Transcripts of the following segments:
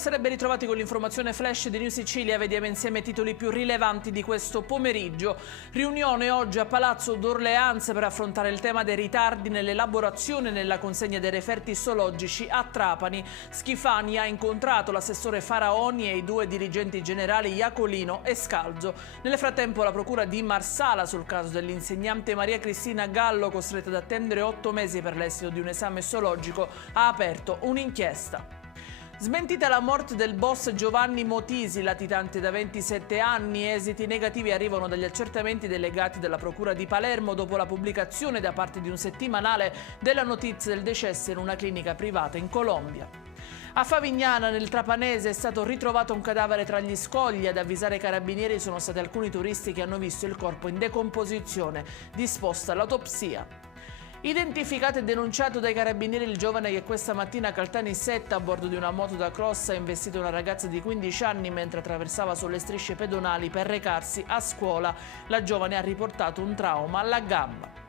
Buonasera e ben ritrovati con l'informazione flash di New Sicilia. Vediamo insieme i titoli più rilevanti di questo pomeriggio. Riunione oggi a Palazzo d'Orleans per affrontare il tema dei ritardi nell'elaborazione e nella consegna dei referti istologici a Trapani. Schifani ha incontrato l'assessore Faraoni e i due dirigenti generali Iacolino e Scalzo. Nel frattempo la procura di Marsala sul caso dell'insegnante Maria Cristina Gallo, costretta ad attendere 8 mesi per l'esito di un esame istologico, ha aperto un'inchiesta. Smentita la morte del boss Giovanni Motisi, latitante da 27 anni, esiti negativi arrivano dagli accertamenti delegati dalla Procura di Palermo dopo la pubblicazione da parte di un settimanale della notizia del decesso in una clinica privata in Colombia. A Favignana, nel Trapanese, è stato ritrovato un cadavere tra gli scogli. Ad avvisare i carabinieri sono stati alcuni turisti che hanno visto il corpo in decomposizione, disposta l'autopsia. Identificato e denunciato dai carabinieri il giovane che questa mattina a Caltanissetta a bordo di una moto da cross ha investito una ragazza di 15 anni mentre attraversava sulle strisce pedonali per recarsi a scuola. La giovane ha riportato un trauma alla gamba.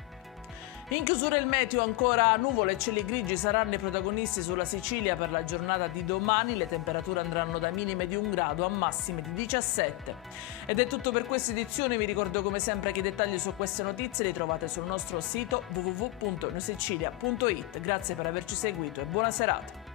In chiusura il meteo, ancora nuvole e cieli grigi saranno i protagonisti sulla Sicilia per la giornata di domani. Le temperature andranno da minime di 1 grado a massime di 17. Ed è tutto per questa edizione. Vi ricordo come sempre che i dettagli su queste notizie li trovate sul nostro sito www.newsicilia.it. Grazie per averci seguito e buona serata.